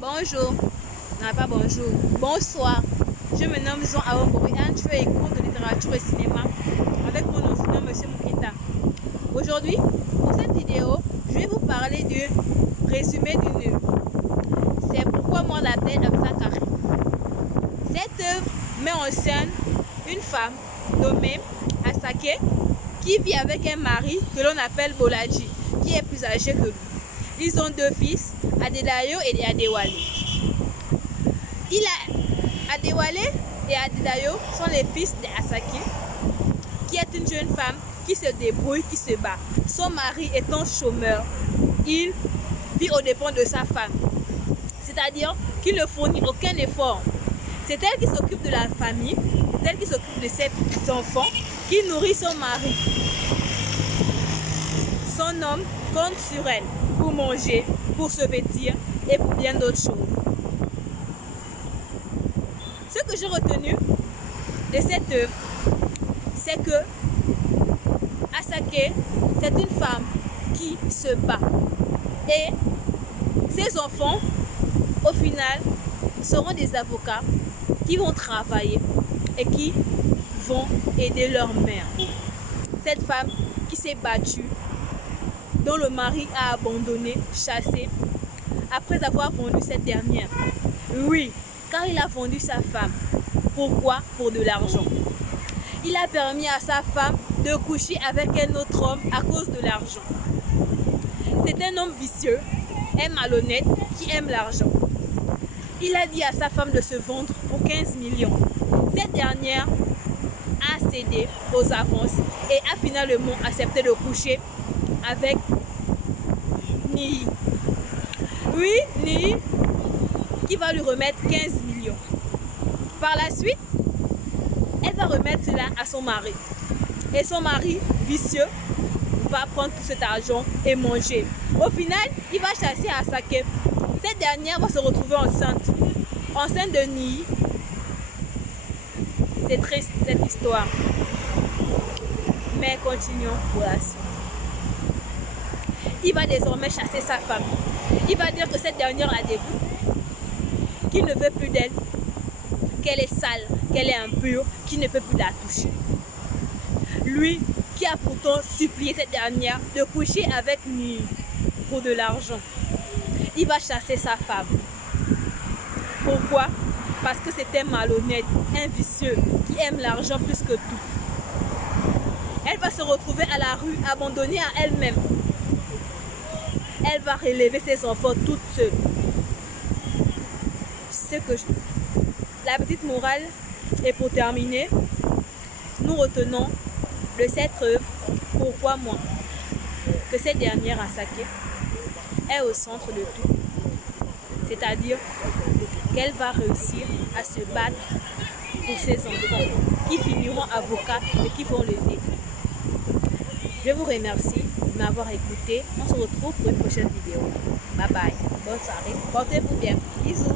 Bonjour, non pas bonjour, bonsoir. Je me nomme Zon Awongori, je fais cours de littérature et cinéma avec mon enseignant M. Moukita. Aujourd'hui, pour cette vidéo, je vais vous parler du résumé d'une œuvre. C'est pourquoi moi l'appelle Amza Kari. Cette œuvre met en scène une femme nommée Asake qui vit avec un mari que l'on appelle Bolaji, qui est plus âgé que lui. Ils ont deux fils, Adedayo et Adewale. Adewale et Adedayo sont les fils d'Asake, qui est une jeune femme qui se débrouille, qui se bat. Son mari étant chômeur, il vit aux dépens de sa femme. C'est-à-dire qu'il ne fournit aucun effort. C'est elle qui s'occupe de la famille, c'est elle qui s'occupe de ses enfants, qui nourrit son mari. Son homme compte sur elle pour manger, pour se vêtir et pour bien d'autres choses. Ce que j'ai retenu de cette œuvre, c'est que Asake, c'est une femme qui se bat. Et ses enfants, au final, seront des avocats qui vont travailler et qui vont aider leur mère. Cette femme qui s'est battue, dont le mari a abandonné, chassé, après avoir vendu cette dernière. Oui, car il a vendu sa femme. Pourquoi? Pour de l'argent. Il a permis à sa femme de coucher avec un autre homme à cause de l'argent. C'est un homme vicieux, un malhonnête qui aime l'argent. Il a dit à sa femme de se vendre pour 15 millions. Cette dernière a cédé aux avances et a finalement accepté de coucher avec Niyi. Oui, Niyi qui va lui remettre 15 millions. Par la suite, elle va remettre cela à son mari. Et son mari, vicieux, va prendre tout cet argent et manger. Au final, il va chasser Asake. Cette dernière va se retrouver enceinte. Enceinte de Niyi. C'est triste cette histoire. Mais continuons pour la suite. Il va désormais chasser sa femme. Il va dire que cette dernière la dégoûte, qu'il ne veut plus d'elle, qu'elle est sale, qu'elle est impure, qu'il ne peut plus la toucher. Lui qui a pourtant supplié cette dernière de coucher avec lui pour de l'argent. Il va chasser sa femme. Pourquoi? Parce que c'est un malhonnête, un vicieux qui aime l'argent plus que tout. Elle va se retrouver à la rue, abandonnée à elle-même. Elle va relever ses enfants toute seule. La petite morale, et pour terminer, nous retenons de cette œuvre, pourquoi moi, que cette dernière Asake est au centre de tout. C'est-à-dire qu'elle va réussir à se battre pour ses enfants qui finiront avocats et qui vont l'aider. Je vous remercie de m'avoir écouté. On se retrouve pour une prochaine vidéo. Bye bye. Bonne soirée. Portez-vous bien. Bisous.